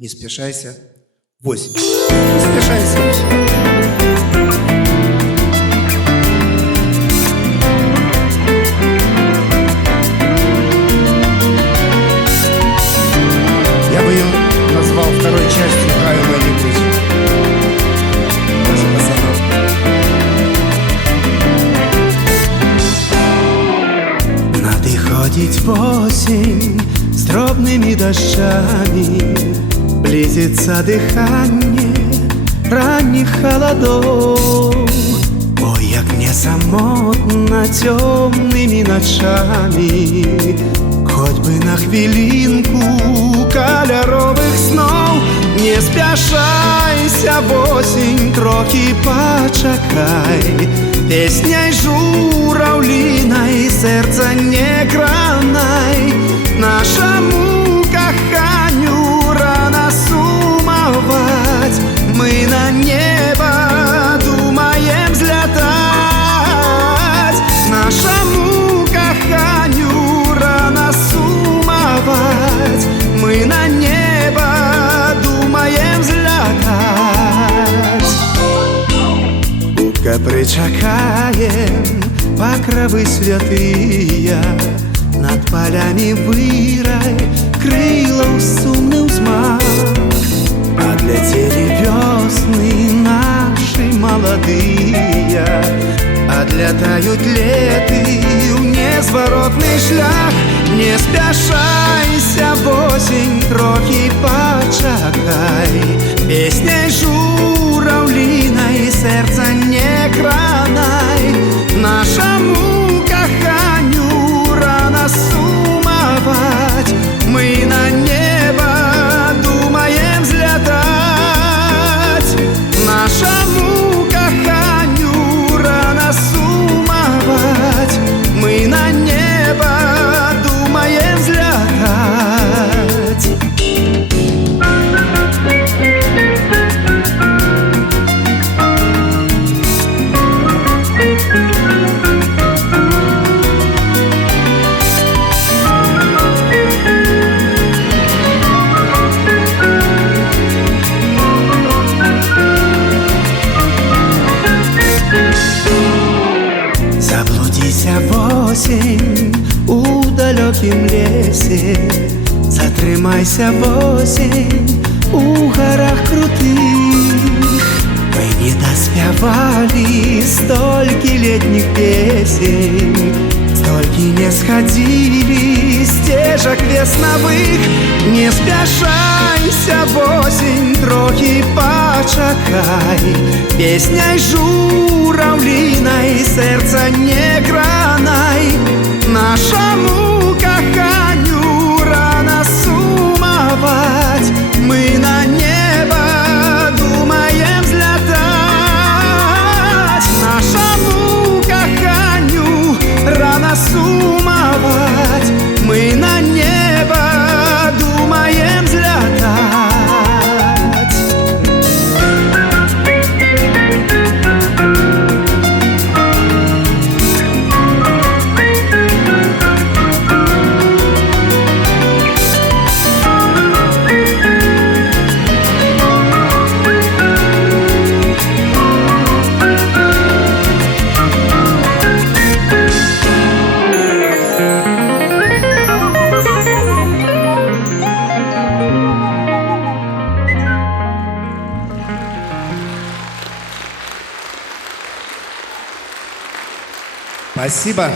не спешайся. 8. Не спешайся. Я бы ее назвал второй частью правила не быть. Даже пацанов. Надыходить в осень с дробными дождями, близится дыхание ранних холодов. Ой, як мне самотно темными ночами, хоть бы на хвилинку кольоровых снов. Не спяшайся в осень, трохи почекай, песней журавлиной серце не гранай. Нашому коханню рано сумовать, мы на небо думаем взлетать. Нашему коханю рано сумовать, мы на небо думаем взлетать. Утка причакаем, покровы святые, над полями вырай крылаў сумны ўзмах. Адлетели весны наши молодые, отлетают леты в незворотный шлях. Не спяшайся в осень, трохи почекай, песней журавлиной сердце не гранай. Нашему коханю рано сумовать, мы на небо думаем взлетать. Нашему коханю рано сумовать, мы на небо думаем взлетать. Заблудися в осень у далекім лесе, затрымайся в осень у горах крутых. Мы не доспевали стольки летних песен, стольки не сходили стежек весновых. Не спяшайся в осень, трохи почекай, песней журавлиной сердце не гранай. Нашему коханю рано сумовать, мы на небо думаем взлетать. Нашему коханю рано сумовать, мы на небо думаем взлетать. Спасибо.